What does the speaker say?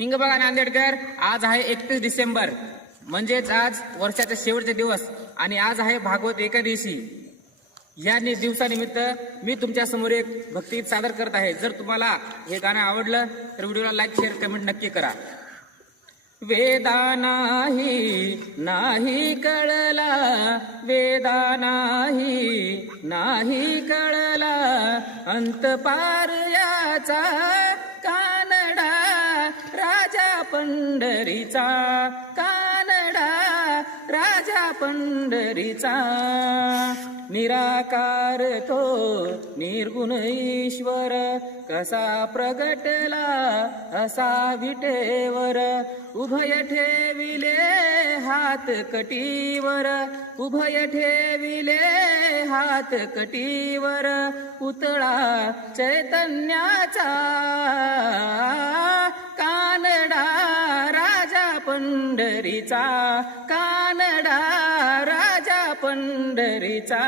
हिंगबघा नांदेडकर, आज आहे 31 डिसेंबर, म्हणजेच आज वर्षाचे शेवटचे दिवस आणि आज आहे भागवत एकादशी। या दिवसानिमित्त मी तुमच्या समोर एक भक्तिगीत सादर करत आहे। जर तुम्हाला हे गाणं आवडलं तर व्हिडिओला लाईक शेअर कमेंट नक्की करा। वेदा नाही कळला, वेदा नाही कळला, अंत पार याचा कानडा राजा पंढरीचा, कानडा राजा पंढरीचा। निराकार तो निर्गुण ईश्वर, कसा प्रगटला असा विटेवर, उभय ठेविले हात कटीवर, उभय ठेविले हात कटीवर, पुतळा चैतन्याचा, कानडा राजा पंढरीचा, कानडा राजा पंढरीचा।